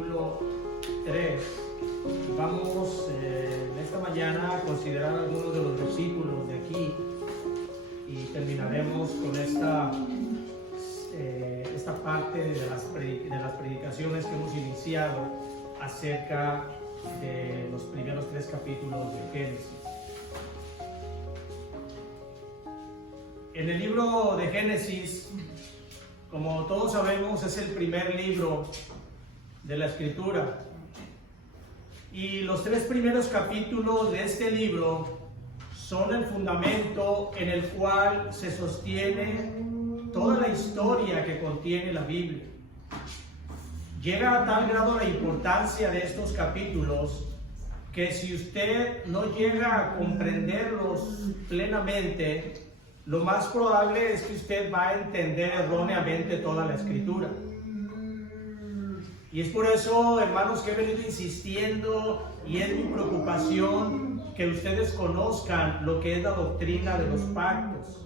capítulo 3. Vamos en esta mañana a considerar algunos de los versículos de aquí y terminaremos con esta parte de las predicaciones que hemos iniciado acerca de los primeros 3 capítulos de Génesis. En el libro de Génesis, como todos sabemos, es el primer libro de la Escritura. Y los 3 primeros capítulos de este libro son el fundamento en el cual se sostiene toda la historia que contiene la Biblia. Llega a tal grado la importancia de estos capítulos que si usted no llega a comprenderlos plenamente, lo más probable es que usted va a entender erróneamente toda la Escritura. Y es por eso, hermanos, que he venido insistiendo y es mi preocupación que ustedes conozcan lo que es la doctrina de los pactos.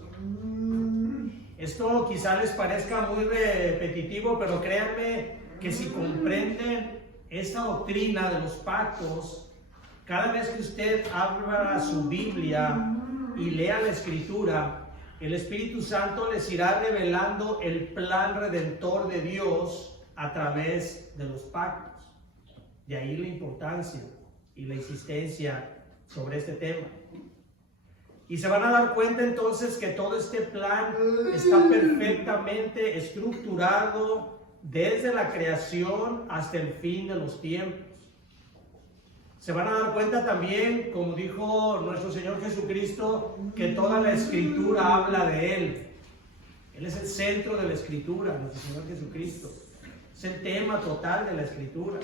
Esto quizá les parezca muy repetitivo, pero créanme que si comprenden esta doctrina de los pactos, cada vez que usted abra su Biblia y lea la Escritura, el Espíritu Santo les irá revelando el plan redentor de Dios a través de los pactos. De ahí la importancia y la insistencia sobre este tema. Y se van a dar cuenta entonces que todo este plan está perfectamente estructurado desde la creación hasta el fin de los tiempos. Se van a dar cuenta también, como dijo nuestro Señor Jesucristo, que toda la Escritura habla de Él. Él es el centro de la Escritura, nuestro Señor Jesucristo. Es el tema total de la Escritura.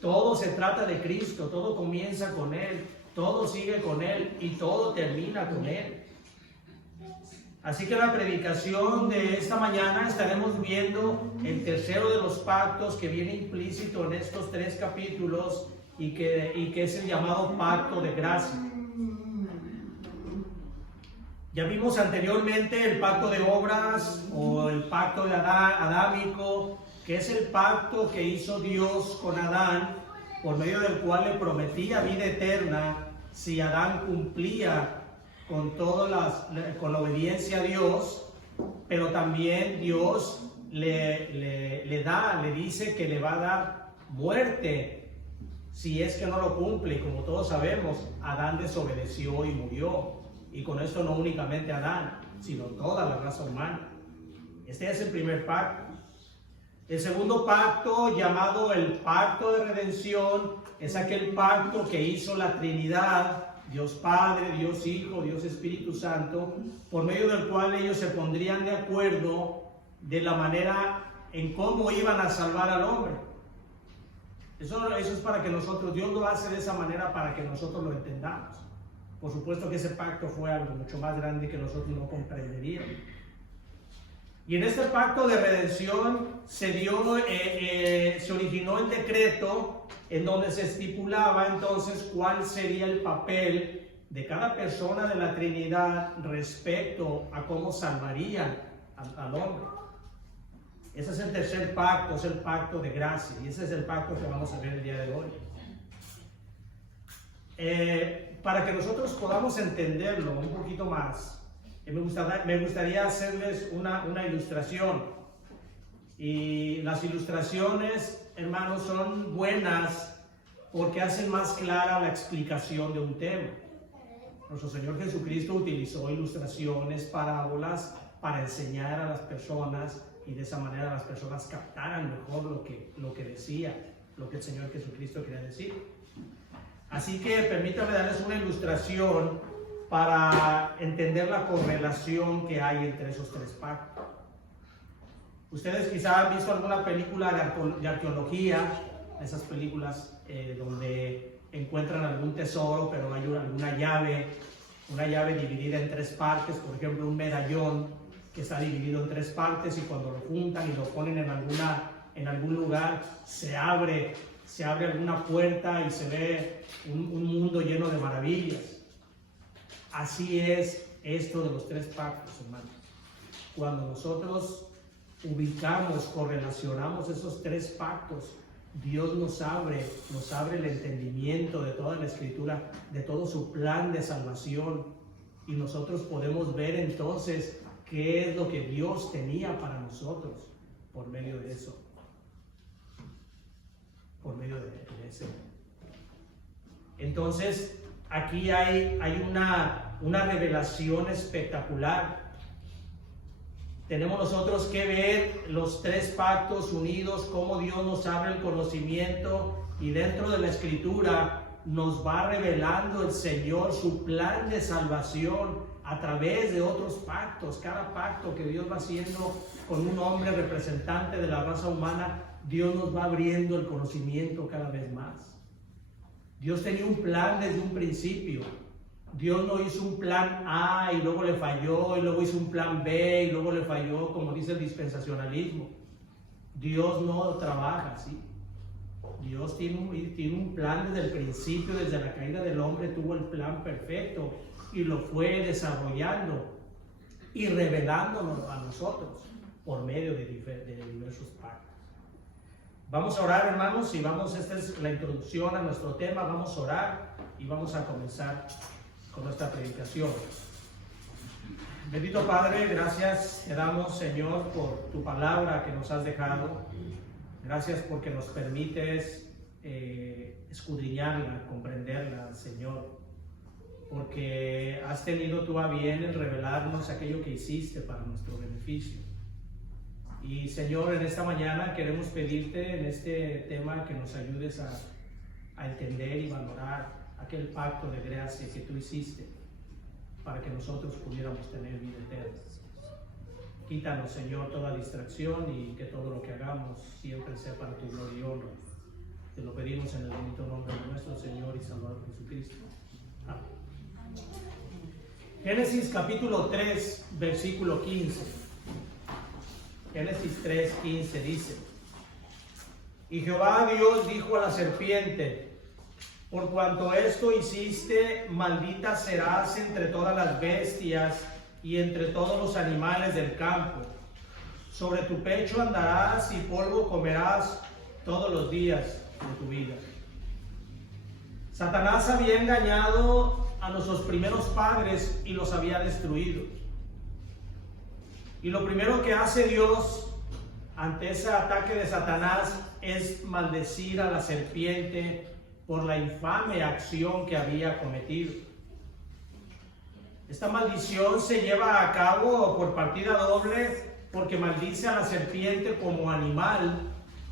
Todo se trata de Cristo, todo comienza con Él, todo sigue con Él y todo termina con Él. Así que la predicación de esta mañana estaremos viendo el tercero de los pactos que viene implícito en estos 3 capítulos y que es el llamado pacto de gracia. Ya vimos anteriormente el pacto de obras o el pacto de adámico, que es el pacto que hizo Dios con Adán, por medio del cual le prometía vida eterna si Adán cumplía con la obediencia a Dios, pero también Dios le dice que le va a dar muerte si es que no lo cumple. Y como todos sabemos, Adán desobedeció y murió. Y con esto no únicamente Adán, sino toda la raza humana. Este es el primer pacto. El segundo pacto, llamado el pacto de redención, es aquel pacto que hizo la Trinidad, Dios Padre, Dios Hijo, Dios Espíritu Santo, por medio del cual ellos se pondrían de acuerdo de la manera en cómo iban a salvar al hombre. Eso es para que nosotros, Dios lo hace de esa manera para que nosotros lo entendamos. Por supuesto que ese pacto fue algo mucho más grande que nosotros no comprenderíamos. Y en este pacto de redención se originó el decreto en donde se estipulaba entonces cuál sería el papel de cada persona de la Trinidad respecto a cómo salvarían al hombre. Ese es el tercer pacto, es el pacto de gracia, y ese es el pacto que vamos a ver el día de hoy. Para que nosotros podamos entenderlo un poquito más, me gustaría hacerles una ilustración. Y las ilustraciones, hermanos, son buenas porque hacen más clara la explicación de un tema. Nuestro Señor Jesucristo utilizó ilustraciones, parábolas, para enseñar a las personas, y de esa manera las personas captaran mejor lo que decía, lo que el Señor Jesucristo quería decir. Así que permítanme darles una ilustración para entender la correlación que hay entre esos 3 pactos. Ustedes quizá han visto alguna película de arqueología, esas películas donde encuentran algún tesoro, pero hay una llave dividida en 3 partes, por ejemplo un medallón que está dividido en 3 partes, y cuando lo juntan y lo ponen en algún lugar, se abre alguna puerta y se ve un mundo lleno de maravillas. Así es esto de los 3 pactos, hermanos. Cuando nosotros ubicamos, correlacionamos esos 3 pactos, Dios nos abre el entendimiento de toda la Escritura, de todo su plan de salvación, y nosotros podemos ver entonces qué es lo que Dios tenía para nosotros por medio de eso, por medio de ese. Entonces, aquí hay una revelación espectacular. Tenemos nosotros que ver los tres pactos unidos, cómo Dios nos abre el conocimiento, y dentro de la Escritura nos va revelando el Señor su plan de salvación a través de otros pactos. Cada pacto que Dios va haciendo con un hombre representante de la raza humana, Dios nos va abriendo el conocimiento cada vez más. Dios tenía un plan desde un principio. Dios no hizo un plan A y luego le falló, y luego hizo un plan B y luego le falló, como dice el dispensacionalismo. Dios no trabaja así. Dios tiene un plan desde el principio, desde la caída del hombre tuvo el plan perfecto y lo fue desarrollando y revelándonos a nosotros por medio de diversos pactos. Vamos a orar, hermanos, y esta es la introducción a nuestro tema. Vamos a orar y vamos a comenzar con nuestra predicación. Bendito Padre, gracias te damos, Señor, por tu palabra que nos has dejado. Gracias porque nos permites escudriñarla, comprenderla, Señor, porque has tenido tú a bien el revelarnos aquello que hiciste para nuestro beneficio. Y Señor, en esta mañana queremos pedirte en este tema que nos ayudes a entender y valorar aquel pacto de gracia que tú hiciste para que nosotros pudiéramos tener vida eterna. Quítanos, Señor, toda distracción y que todo lo que hagamos siempre sea para tu gloria y honra. Te lo pedimos en el bendito nombre de nuestro Señor y Salvador Jesucristo. Amén. Génesis capítulo 3, versículo 15. Génesis 3, 15 dice: Y Jehová Dios dijo a la serpiente: Por cuanto esto hiciste, maldita serás entre todas las bestias y entre todos los animales del campo. Sobre tu pecho andarás y polvo comerás todos los días de tu vida. Satanás había engañado a nuestros primeros padres y los había destruido. Y lo primero que hace Dios ante ese ataque de Satanás es maldecir a la serpiente por la infame acción que había cometido. Esta maldición se lleva a cabo por partida doble, porque maldice a la serpiente como animal,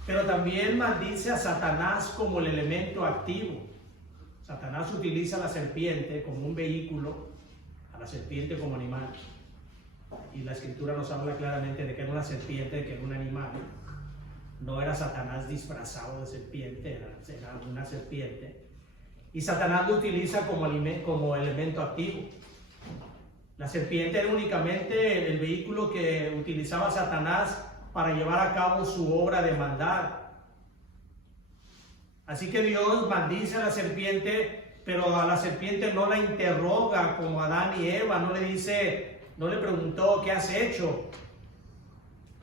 pero también maldice a Satanás como el elemento activo. Satanás utiliza a la serpiente como un vehículo, a la serpiente como animal. Y la Escritura nos habla claramente de que era una serpiente, que era un animal. No era Satanás disfrazado de serpiente, era una serpiente. Y Satanás lo utiliza como elemento activo. La serpiente era únicamente el vehículo que utilizaba Satanás para llevar a cabo su obra de maldad. Así que Dios maldice a la serpiente, pero a la serpiente no la interroga como Adán y Eva, no le preguntó ¿qué has hecho?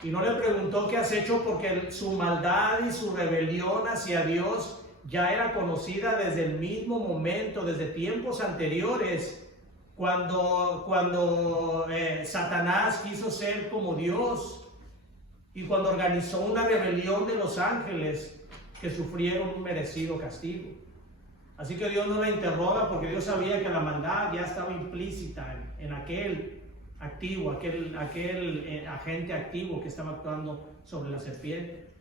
Y no le preguntó ¿qué has hecho? Porque su maldad y su rebelión hacia Dios ya era conocida desde el mismo momento, desde tiempos anteriores, cuando Satanás quiso ser como Dios y cuando organizó una rebelión de los ángeles que sufrieron un merecido castigo. Así que Dios no la interroga, porque Dios sabía que la maldad ya estaba implícita en aquel activo, aquel agente activo que estaba actuando sobre la serpiente.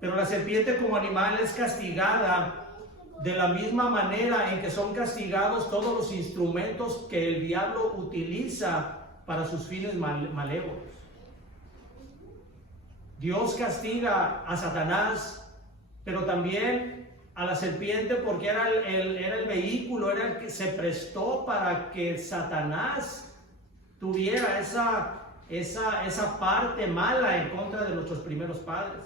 Pero la serpiente como animal es castigada de la misma manera en que son castigados todos los instrumentos que el diablo utiliza para sus fines malévolos. Dios castiga a Satanás, pero también a la serpiente, porque era el vehículo, era el que se prestó para que Satanás tuviera esa parte mala en contra de nuestros primeros padres.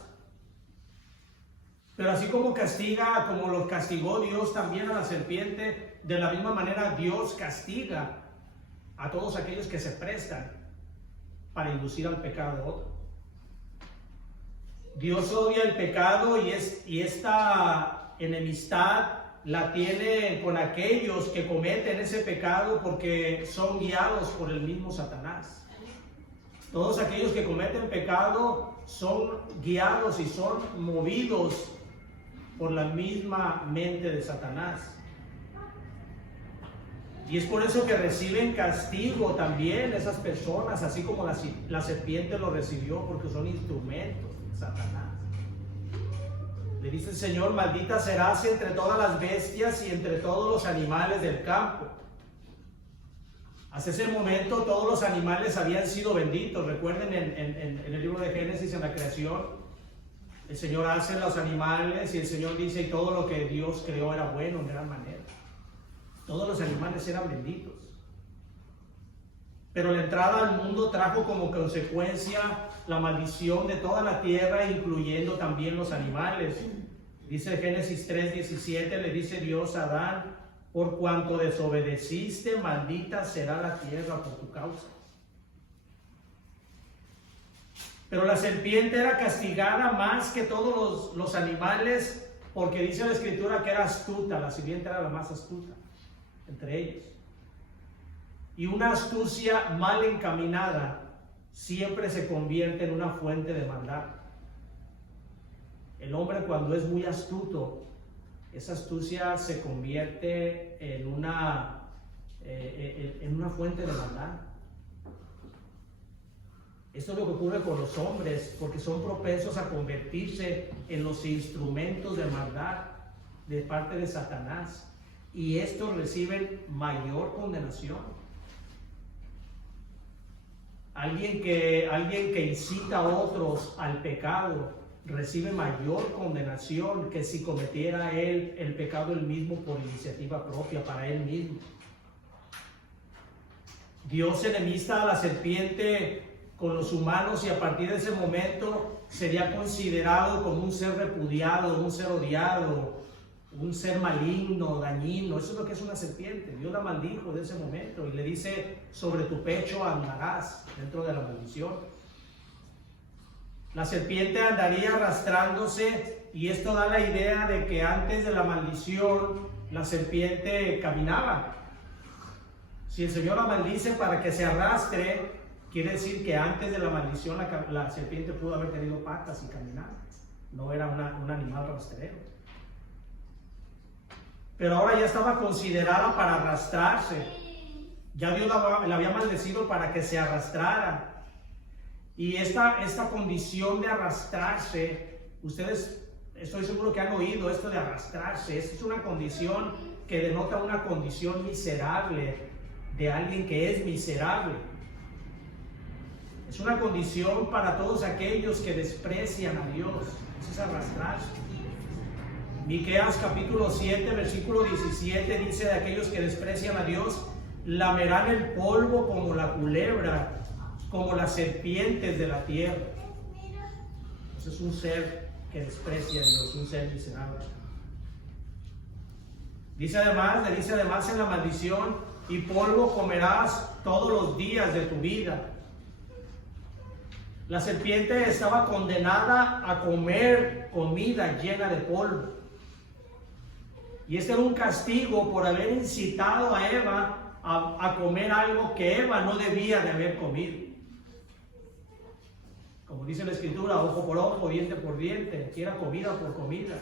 Pero así como lo castigó Dios también a la serpiente, de la misma manera Dios castiga a todos aquellos que se prestan para inducir al pecado de otro. Dios odia el pecado y esta enemistad la tiene con aquellos que cometen ese pecado porque son guiados por el mismo Satanás. Todos aquellos que cometen pecado son guiados y son movidos por la misma mente de Satanás. Y es por eso que reciben castigo también esas personas, así como la serpiente lo recibió, porque son instrumentos de Satanás. Le dice el Señor: maldita serás entre todas las bestias y entre todos los animales del campo. Hasta ese momento todos los animales habían sido benditos. Recuerden en el libro de Génesis, en la creación, el Señor hace los animales y el Señor dice: y todo lo que Dios creó era bueno en gran manera. Todos los animales eran benditos. Pero la entrada al mundo trajo como consecuencia la maldición de toda la tierra, incluyendo también los animales. Dice Génesis 3:17, le dice Dios a Adán: por cuanto desobedeciste, maldita será la tierra por tu causa. Pero la serpiente era castigada más que todos los animales, porque dice la Escritura que era astuta. La serpiente era la más astuta entre ellos. Y una astucia mal encaminada siempre se convierte en una fuente de maldad. El hombre, cuando es muy astuto, esa astucia se convierte en una fuente de maldad. Esto es lo que ocurre con los hombres, porque son propensos a convertirse en los instrumentos de maldad de parte de Satanás. Y estos reciben mayor condenación. Alguien que incita a otros al pecado recibe mayor condenación que si cometiera él el pecado él mismo por iniciativa propia, para él mismo. Dios enemista a la serpiente con los humanos y a partir de ese momento sería considerado como un ser repudiado, un ser odiado, un ser maligno, dañino. Eso es lo que es una serpiente. Dios la maldijo de ese momento y le dice: sobre tu pecho andarás, dentro de la maldición. La serpiente andaría arrastrándose, y esto da la idea de que antes de la maldición la serpiente caminaba. Si el Señor la maldice para que se arrastre, quiere decir que antes de la maldición la serpiente pudo haber tenido patas y caminar. No era un animal rastrero. Pero ahora ya estaba considerada para arrastrarse. Ya Dios la había maldecido para que se arrastrara. Y esta condición de arrastrarse, ustedes estoy seguro que han oído esto de arrastrarse. Esta es una condición que denota una condición miserable de alguien que es miserable. Es una condición para todos aquellos que desprecian a Dios. Eso es arrastrarse. Miqueas capítulo 7, versículo 17 dice: de aquellos que desprecian a Dios, lamerán el polvo como la culebra, como las serpientes de la tierra. Ese es un ser que desprecia a Dios, un ser miserable. Le dice además en la maldición: y polvo comerás todos los días de tu vida. La serpiente estaba condenada a comer comida llena de polvo. Y este era un castigo por haber incitado a Eva a comer algo que Eva no debía de haber comido. Como dice la Escritura: ojo por ojo, diente por diente, que era comida por comida.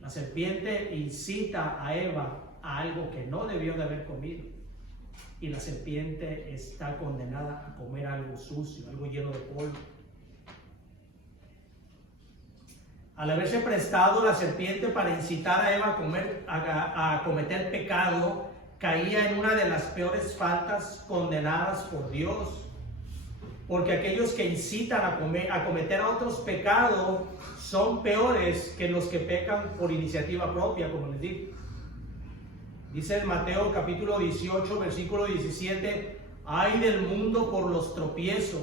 La serpiente incita a Eva a algo que no debió de haber comido. Y la serpiente está condenada a comer algo sucio, algo lleno de polvo. Al haberse prestado la serpiente para incitar a Eva a cometer pecado, caía en una de las peores faltas condenadas por Dios. Porque aquellos que incitan a cometer a otros pecados son peores que los que pecan por iniciativa propia, como les digo. Dice en Mateo capítulo 18, versículo 17: ay del mundo por los tropiezos,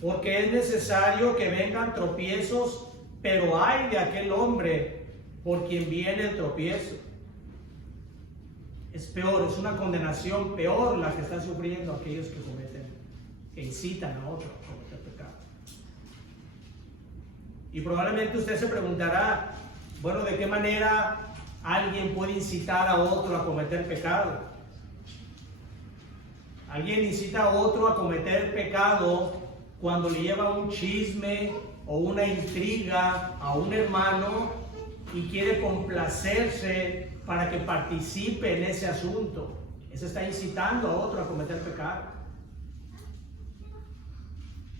porque es necesario que vengan tropiezos, pero ay de aquel hombre por quien viene el tropiezo. Es peor, es una condenación peor la que están sufriendo aquellos que incitan a otros a cometer pecado. Y probablemente usted se preguntará, bueno, ¿de qué manera alguien puede incitar a otro a cometer pecado? Alguien incita a otro a cometer pecado cuando le lleva un chisme o una intriga a un hermano y quiere complacerse para que participe en ese asunto. Eso está incitando a otro a cometer pecado.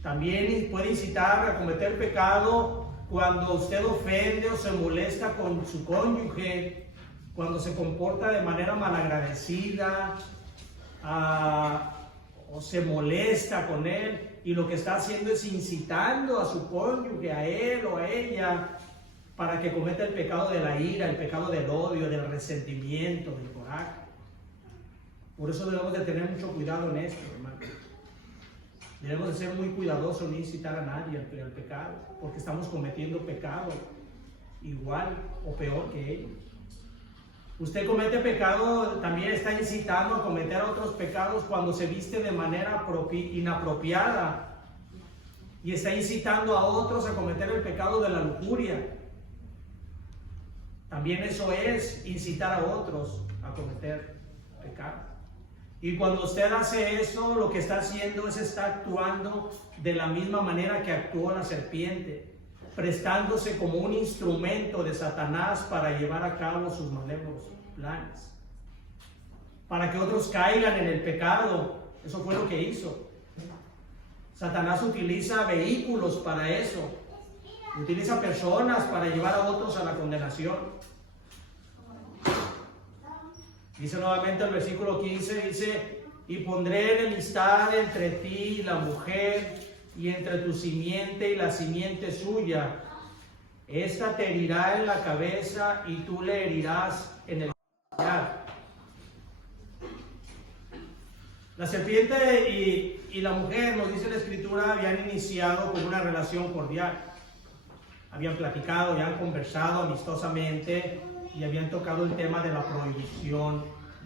También puede incitar a cometer pecado cuando usted ofende o se molesta con su cónyuge, cuando se comporta de manera malagradecida, o se molesta con él, y lo que está haciendo es incitando a su cónyuge, a él o a ella, para que cometa el pecado de la ira, el pecado del odio, del resentimiento, del coraje. Por eso debemos de tener mucho cuidado en esto, hermano. Debemos de ser muy cuidadosos, no incitar a nadie al pecado, porque estamos cometiendo pecado igual o peor que ellos. Usted comete pecado, también está incitando a cometer otros pecados cuando se viste de manera inapropiada y está incitando a otros a cometer el pecado de la lujuria. También eso es incitar a otros a cometer pecado. Y cuando usted hace eso, lo que está haciendo es está actuando de la misma manera que actuó la serpiente, prestándose como un instrumento de Satanás para llevar a cabo sus malévolos planes, para que otros caigan en el pecado. Eso fue lo que hizo. Satanás utiliza vehículos para eso, utiliza personas para llevar a otros a la condenación. Dice nuevamente el versículo 15, dice: y pondré enemistad entre ti y la mujer, y entre tu simiente y la simiente suya. Esta te herirá en la cabeza y tú le herirás en el callar. La serpiente y la mujer, nos dice la Escritura, habían iniciado con una relación cordial. Habían platicado, habían conversado amistosamente y habían tocado el tema de la prohibición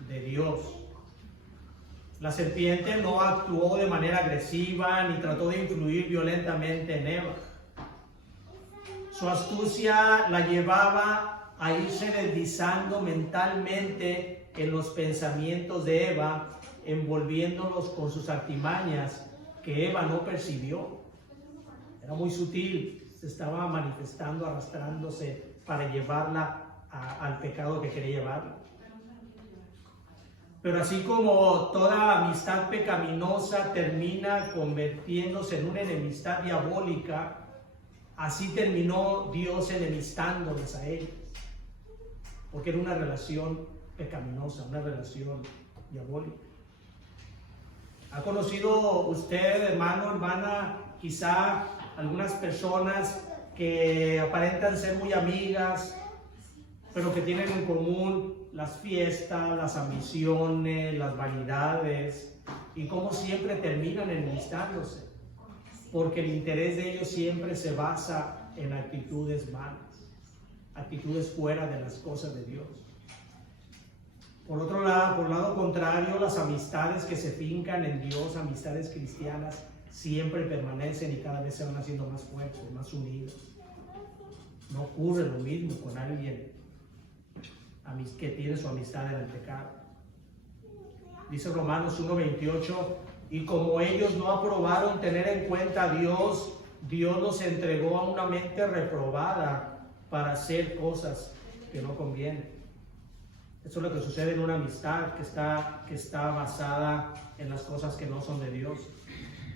de Dios. La serpiente no actuó de manera agresiva ni trató de influir violentamente en Eva. Su astucia la llevaba a irse deslizando mentalmente en los pensamientos de Eva, envolviéndolos con sus artimañas que Eva no percibió. Era muy sutil, se estaba manifestando, arrastrándose para llevarla al pecado que quería llevarla. Pero así como toda amistad pecaminosa termina convirtiéndose en una enemistad diabólica, así terminó Dios enemistándoles a ellos, porque era una relación pecaminosa, una relación diabólica. ¿Ha conocido usted, hermano, hermana, quizá algunas personas que aparentan ser muy amigas, pero que tienen en común las fiestas, las ambiciones, las vanidades, y cómo siempre terminan enemistándose? Porque el interés de ellos siempre se basa en actitudes malas, actitudes fuera de las cosas de Dios. Por otro lado, por el lado contrario, las amistades que se fincan en Dios, amistades cristianas, siempre permanecen y cada vez se van haciendo más fuertes, más unidos. No ocurre lo mismo con alguien que tiene su amistad en el pecado. Dice Romanos 1:28, y como ellos no aprobaron tener en cuenta a Dios, Dios los entregó a una mente reprobada para hacer cosas que no convienen. Eso es lo que sucede en una amistad que está basada en las cosas que no son de Dios.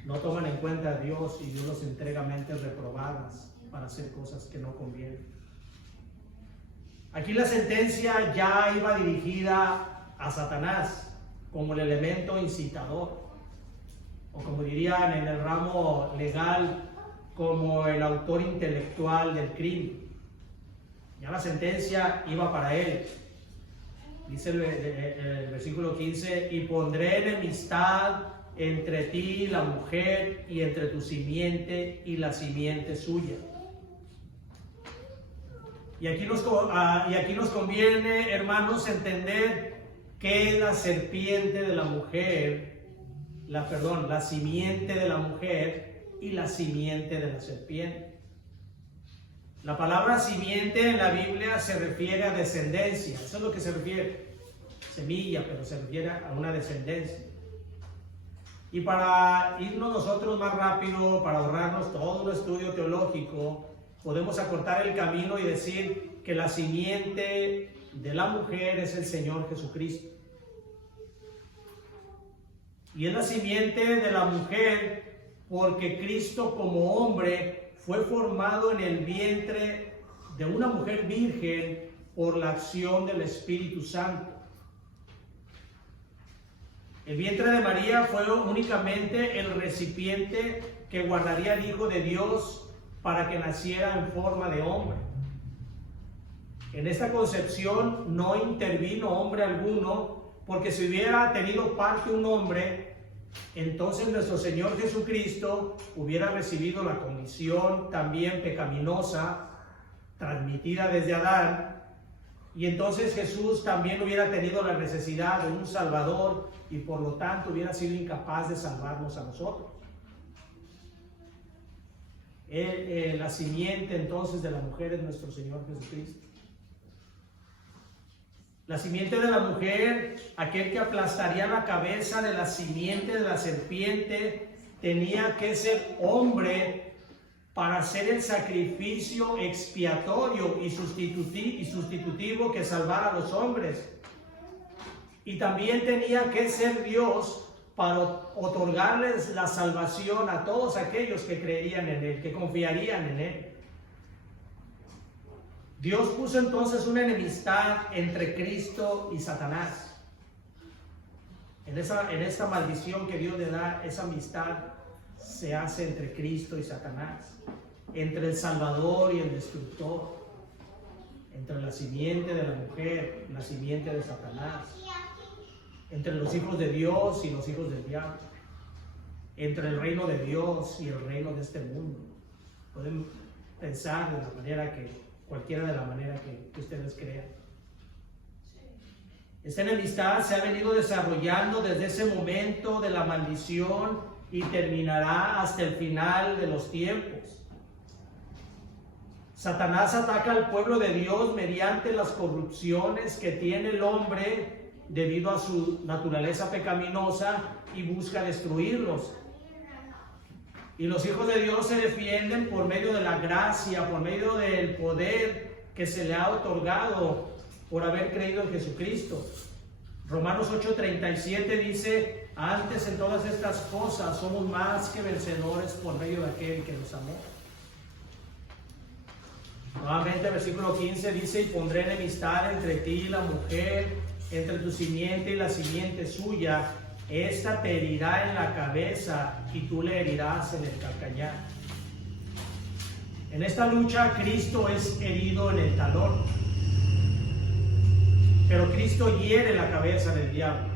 No toman en cuenta a Dios y Dios los entrega a mentes reprobadas para hacer cosas que no convienen. Aquí la sentencia ya iba dirigida a Satanás como el elemento incitador, o como dirían en el ramo legal, como el autor intelectual del crimen. Ya la sentencia iba para él. Dice el versículo 15, y pondré enemistad entre ti y la mujer, y entre tu simiente y la simiente suya. Y aquí nos conviene, hermanos, entender qué es la serpiente de la mujer, la simiente de la mujer y la simiente de la serpiente. La palabra simiente en la Biblia se refiere a descendencia, eso es lo que se refiere. Semilla, pero se refiere a una descendencia. Y para irnos nosotros más rápido, para ahorrarnos todo un estudio teológico, podemos acortar el camino y decir que la simiente de la mujer es el Señor Jesucristo. Y es la simiente de la mujer porque Cristo como hombre fue formado en el vientre de una mujer virgen por la acción del Espíritu Santo. El vientre de María fue únicamente el recipiente que guardaría el Hijo de Dios para que naciera en forma de hombre. En esta concepción no intervino hombre alguno, porque si hubiera tenido parte un hombre, entonces nuestro Señor Jesucristo hubiera recibido la comisión también pecaminosa transmitida desde Adán, y entonces Jesús también hubiera tenido la necesidad de un Salvador y por lo tanto hubiera sido incapaz de salvarnos a nosotros. La simiente entonces de la mujer es nuestro Señor Jesucristo. La simiente de la mujer, aquel que aplastaría la cabeza de la simiente de la serpiente, tenía que ser hombre para hacer el sacrificio expiatorio y sustitutivo que salvara a los hombres. Y también tenía que ser Dios para otorgarles la salvación a todos aquellos que creerían en Él, que confiarían en Él. Dios puso entonces una enemistad entre Cristo y Satanás. En esta maldición que Dios le da, esa amistad se hace entre Cristo y Satanás, entre el Salvador y el Destructor, entre la simiente de la mujer y la simiente de Satanás, entre los hijos de Dios y los hijos del diablo, entre el reino de Dios y el reino de este mundo. Pueden pensar de la manera que, cualquiera de la manera que ustedes crean. Esta enemistad se ha venido desarrollando desde ese momento de la maldición y terminará hasta el final de los tiempos. Satanás ataca al pueblo de Dios mediante las corrupciones que tiene el hombre debido a su naturaleza pecaminosa y busca destruirlos. Y los hijos de Dios se defienden por medio de la gracia, por medio del poder que se le ha otorgado por haber creído en Jesucristo. Romanos 8:37 dice: antes en todas estas cosas somos más que vencedores por medio de aquel que nos amó. Nuevamente, versículo 15 dice: y pondré enemistad entre ti y la mujer, entre tu simiente y la simiente suya. Esta te herirá en la cabeza y tú le herirás en el calcañar. En esta lucha Cristo es herido en el talón, pero Cristo hiere la cabeza del diablo.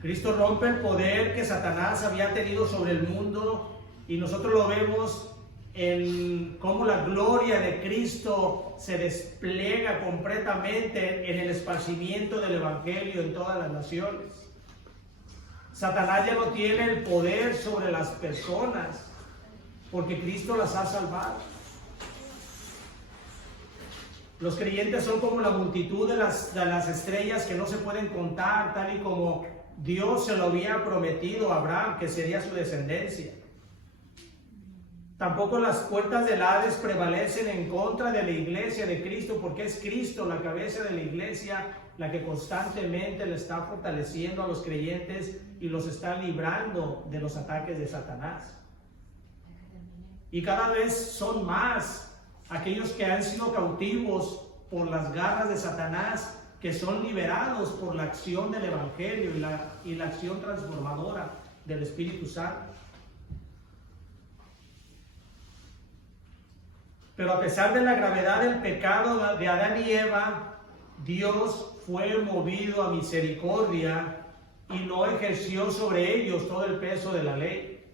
Cristo rompe el poder que Satanás había tenido sobre el mundo, y nosotros lo vemos en cómo la gloria de Cristo se despliega completamente en el esparcimiento del Evangelio en todas las naciones. Satanás ya no tiene el poder sobre las personas porque Cristo las ha salvado. Los creyentes son como la multitud de las estrellas que no se pueden contar, tal y como Dios se lo había prometido a Abraham, que sería su descendencia. Tampoco las puertas del Hades prevalecen en contra de la iglesia de Cristo, porque es Cristo, la cabeza de la iglesia, la que constantemente le está fortaleciendo a los creyentes y los está librando de los ataques de Satanás. Y cada vez son más aquellos que han sido cautivos por las garras de Satanás, que son liberados por la acción del Evangelio y la acción transformadora del Espíritu Santo. Pero a pesar de la gravedad del pecado de Adán y Eva, Dios fue movido a misericordia y no ejerció sobre ellos todo el peso de la ley.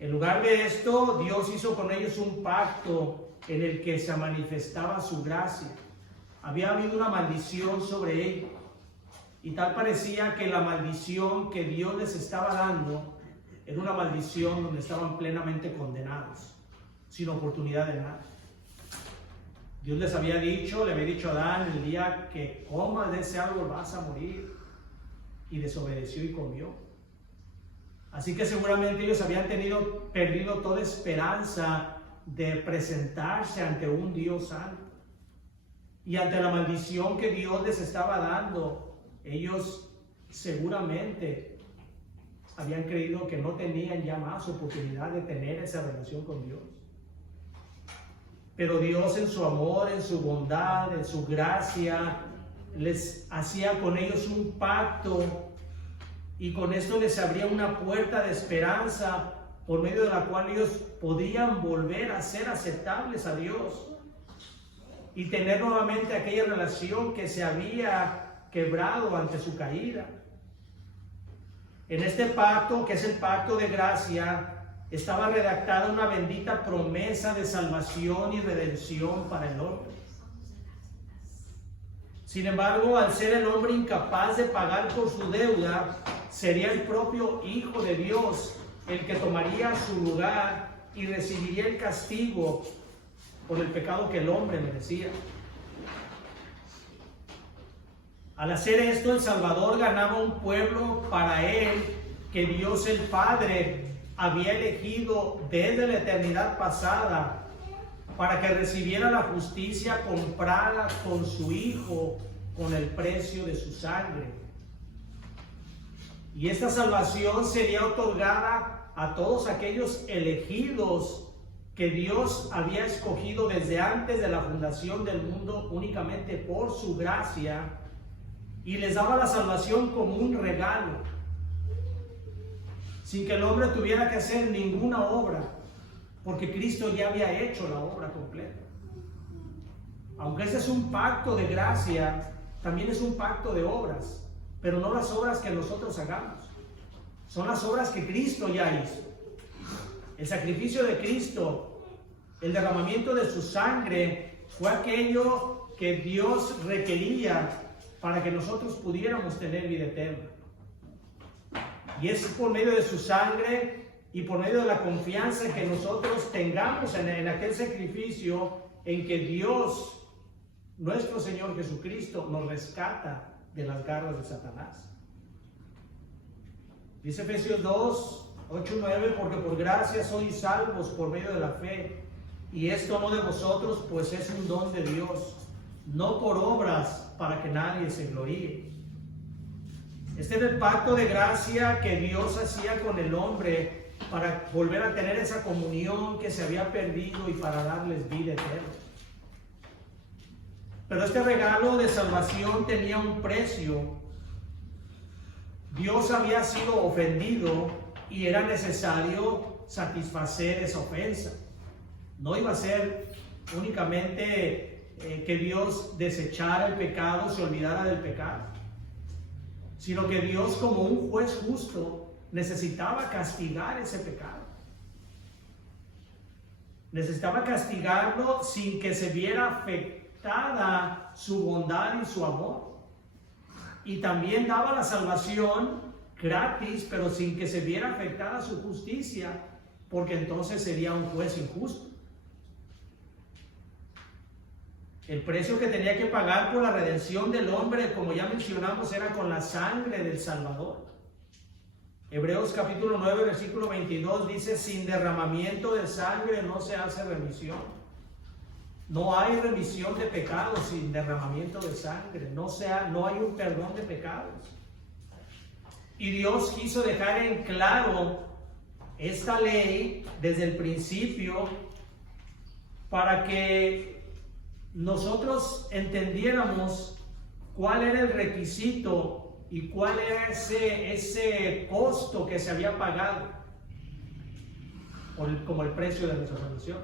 En lugar de esto, Dios hizo con ellos un pacto en el que se manifestaba su gracia. Había habido una maldición sobre ellos, y tal parecía que la maldición que Dios les estaba dando en una maldición donde estaban plenamente condenados, sin oportunidad de nada. Dios les había dicho, le había dicho a Adán: el día que comas de ese árbol vas a morir. Y desobedeció y comió. Así que seguramente ellos habían perdido toda esperanza de presentarse ante un Dios santo. Y ante la maldición que Dios les estaba dando, ellos seguramente habían creído que no tenían ya más oportunidad de tener esa relación con Dios. Pero Dios, en su amor, en su bondad, en su gracia, les hacía con ellos un pacto, y con esto les abría una puerta de esperanza por medio de la cual ellos podían volver a ser aceptables a Dios y tener nuevamente aquella relación que se había quebrado ante su caída. En este pacto, que es el pacto de gracia, estaba redactada una bendita promesa de salvación y redención para el hombre. Sin embargo, al ser el hombre incapaz de pagar por su deuda, sería el propio Hijo de Dios el que tomaría su lugar y recibiría el castigo por el pecado que el hombre merecía. Al hacer esto, el Salvador ganaba un pueblo para él que Dios el Padre había elegido desde la eternidad pasada para que recibiera la justicia comprada con su Hijo, con el precio de su sangre. Y esta salvación sería otorgada a todos aquellos elegidos que Dios había escogido desde antes de la fundación del mundo únicamente por su gracia, y les daba la salvación como un regalo, sin que el hombre tuviera que hacer ninguna obra, porque Cristo ya había hecho la obra completa. Aunque este es un pacto de gracia, también es un pacto de obras, pero no las obras que nosotros hagamos, son las obras que Cristo ya hizo. El sacrificio de Cristo, el derramamiento de su sangre, fue aquello que Dios requería para que nosotros pudiéramos tener vida eterna. Y es por medio de su sangre y por medio de la confianza que nosotros tengamos en aquel sacrificio, en que Dios, nuestro Señor Jesucristo, nos rescata de las garras de Satanás. Dice Efesios 2, 8 y 9: porque por gracia sois salvos por medio de la fe, y esto no de vosotros, pues es un don de Dios, no por obras, para que nadie se gloríe. Este era el pacto de gracia que Dios hacía con el hombre para volver a tener esa comunión que se había perdido y para darles vida eterna. Pero este regalo de salvación tenía un precio. Dios había sido ofendido y era necesario satisfacer esa ofensa. No iba a ser únicamente que Dios desechara el pecado, se olvidara del pecado, sino que Dios, como un juez justo, necesitaba castigar ese pecado. Necesitaba castigarlo sin que se viera afectada su bondad y su amor. Y también daba la salvación gratis, pero sin que se viera afectada su justicia, porque entonces sería un juez injusto. El precio que tenía que pagar por la redención del hombre, como ya mencionamos, era con la sangre del Salvador. Hebreos capítulo 9, versículo 22 dice: sin derramamiento de sangre no se hace remisión. No hay remisión de pecados sin derramamiento de sangre. No hay un perdón de pecados. Y Dios quiso dejar en claro esta ley desde el principio para que nosotros entendiéramos cuál era el requisito y cuál era ese costo que se había pagado como el precio de nuestra salvación.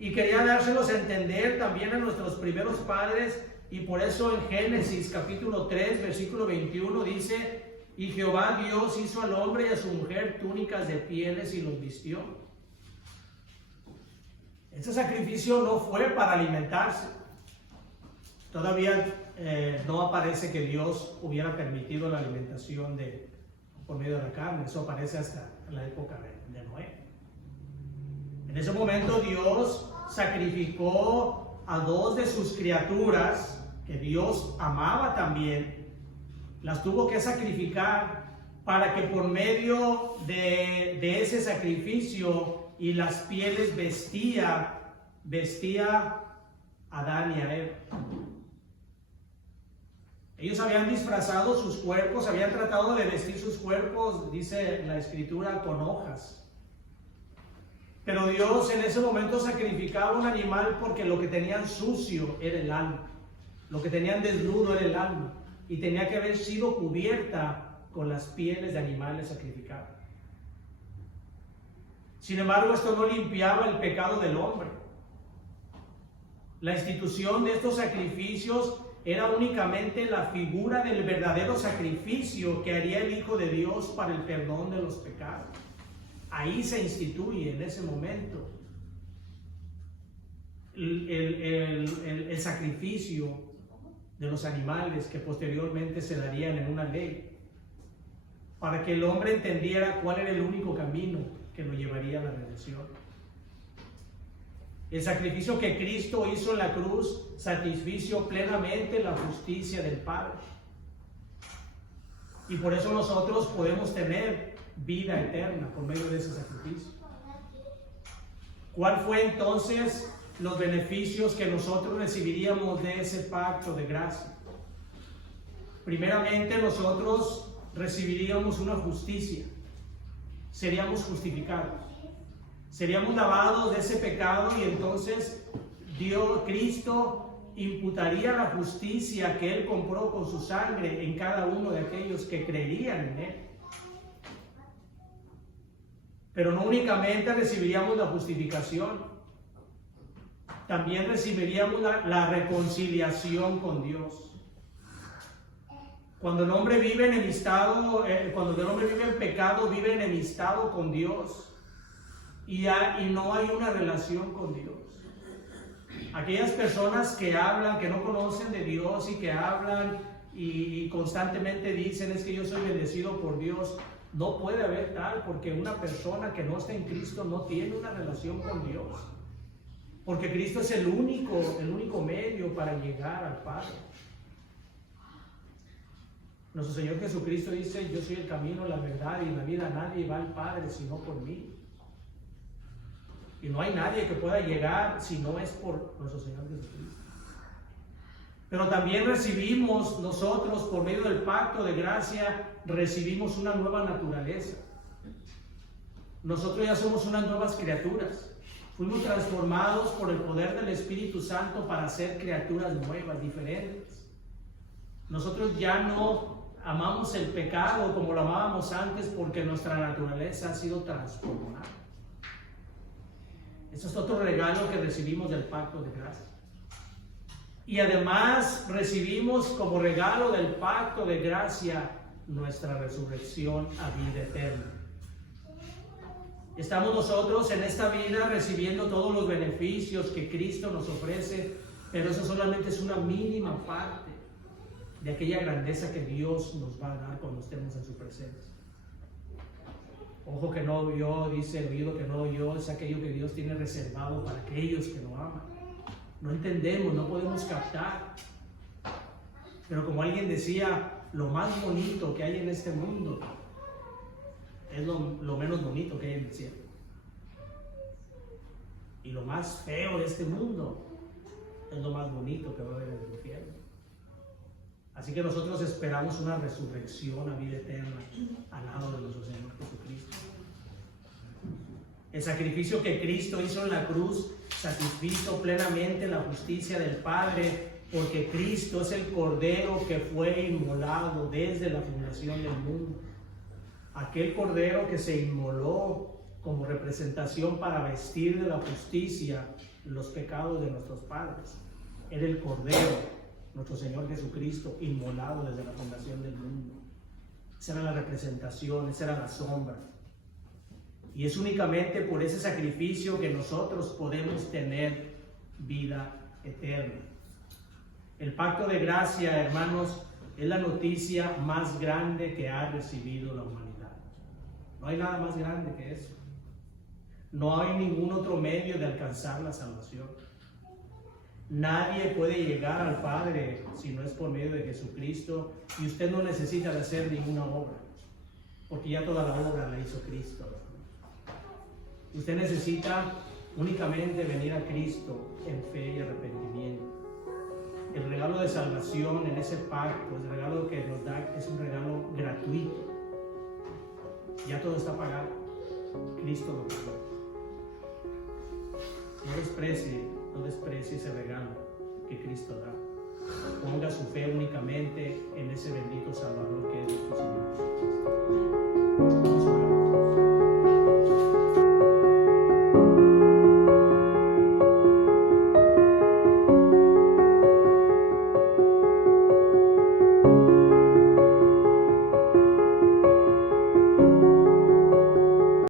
Y quería dárselos a entender también a nuestros primeros padres, y por eso en Génesis capítulo 3 versículo 21 dice: y Jehová Dios hizo al hombre y a su mujer túnicas de pieles y los vistió. Este sacrificio no fue para alimentarse. Todavía no aparece que Dios hubiera permitido la alimentación por medio de la carne. Eso aparece hasta la época de Noé. En ese momento Dios sacrificó a dos de sus criaturas que Dios amaba también. Las tuvo que sacrificar para que por medio de ese sacrificio y las pieles vestía a Adán y a Eva. Ellos habían disfrazado sus cuerpos, habían tratado de vestir sus cuerpos, dice la Escritura, con hojas. Pero Dios en ese momento sacrificaba un animal porque lo que tenían sucio era el alma. Lo que tenían desnudo era el alma. Y tenía que haber sido cubierta con las pieles de animales sacrificados. Sin embargo, esto no limpiaba el pecado del hombre. La institución de estos sacrificios era únicamente la figura del verdadero sacrificio que haría el Hijo de Dios para el perdón de los pecados. Ahí se instituye en ese momento el sacrificio de los animales que posteriormente se darían en una ley, para que el hombre entendiera cuál era el único camino que lo llevaría a la redención. El sacrificio que Cristo hizo en la cruz satisfizo plenamente la justicia del Padre. Y por eso nosotros podemos tener vida eterna por medio de ese sacrificio. ¿Cuál fue entonces los beneficios que nosotros recibiríamos de ese pacto de gracia? Primeramente, nosotros recibiríamos una justicia. Seríamos justificados. Seríamos lavados de ese pecado y entonces Cristo imputaría la justicia que Él compró con su sangre en cada uno de aquellos que creerían en Él. Pero no únicamente recibiríamos la justificación, también recibiríamos la reconciliación con Dios. Cuando el hombre vive enemistado, cuando el hombre vive en pecado, vive enemistado con Dios y no hay una relación con Dios. Aquellas personas que hablan, que no conocen de Dios y que hablan y constantemente dicen es que yo soy bendecido por Dios, no puede haber tal, porque una persona que no está en Cristo no tiene una relación con Dios. Porque Cristo es el único medio para llegar al Padre. Nuestro Señor Jesucristo dice, yo soy el camino, la verdad y la vida, nadie va al Padre sino por mí. Y no hay nadie que pueda llegar si no es por nuestro Señor Jesucristo. Pero también recibimos nosotros, por medio del pacto de gracia, recibimos una nueva naturaleza. Nosotros ya somos unas nuevas criaturas. Fuimos transformados por el poder del Espíritu Santo para ser criaturas nuevas, diferentes. Nosotros ya no amamos el pecado como lo amábamos antes porque nuestra naturaleza ha sido transformada. Ese es otro regalo que recibimos del pacto de gracia. Y además recibimos como regalo del pacto de gracia nuestra resurrección a vida eterna. Estamos nosotros en esta vida recibiendo todos los beneficios que Cristo nos ofrece, pero eso solamente es una mínima parte de aquella grandeza que Dios nos va a dar cuando estemos en su presencia. Ojo que no vio, dice el oído que no oyó, es aquello que Dios tiene reservado para aquellos que lo aman. No entendemos, no podemos captar. Pero como alguien decía, lo más bonito que hay en este mundo es lo menos bonito que hay en el cielo. Y lo más feo de este mundo es lo más bonito que va a haber en el infierno. Así que nosotros esperamos una resurrección a vida eterna al lado de nuestro Señor Jesucristo. El sacrificio que Cristo hizo en la cruz satisfizo plenamente la justicia del Padre, porque Cristo es el Cordero que fue inmolado desde la fundación del mundo. Aquel Cordero que se inmoló como representación para vestir de la justicia los pecados de nuestros padres. Era el Cordero, nuestro Señor Jesucristo, inmolado desde la fundación del mundo. Esa era la representación, esa era la sombra. Y es únicamente por ese sacrificio que nosotros podemos tener vida eterna. El pacto de gracia, hermanos, es la noticia más grande que ha recibido la humanidad. No hay nada más grande que eso. No hay ningún otro medio de alcanzar la salvación. Nadie puede llegar al Padre si no es por medio de Jesucristo, y usted no necesita de hacer ninguna obra, porque ya toda la obra la hizo Cristo. Usted necesita únicamente venir a Cristo en fe y arrepentimiento. El regalo de salvación en ese pacto, el regalo que nos da, es un regalo gratuito. Ya todo está pagado. Cristo lo pagó. No desprecie ese regalo que Cristo da. Ponga su fe únicamente en ese bendito Salvador que es nuestro Señor Jesucristo. Vamos a orar.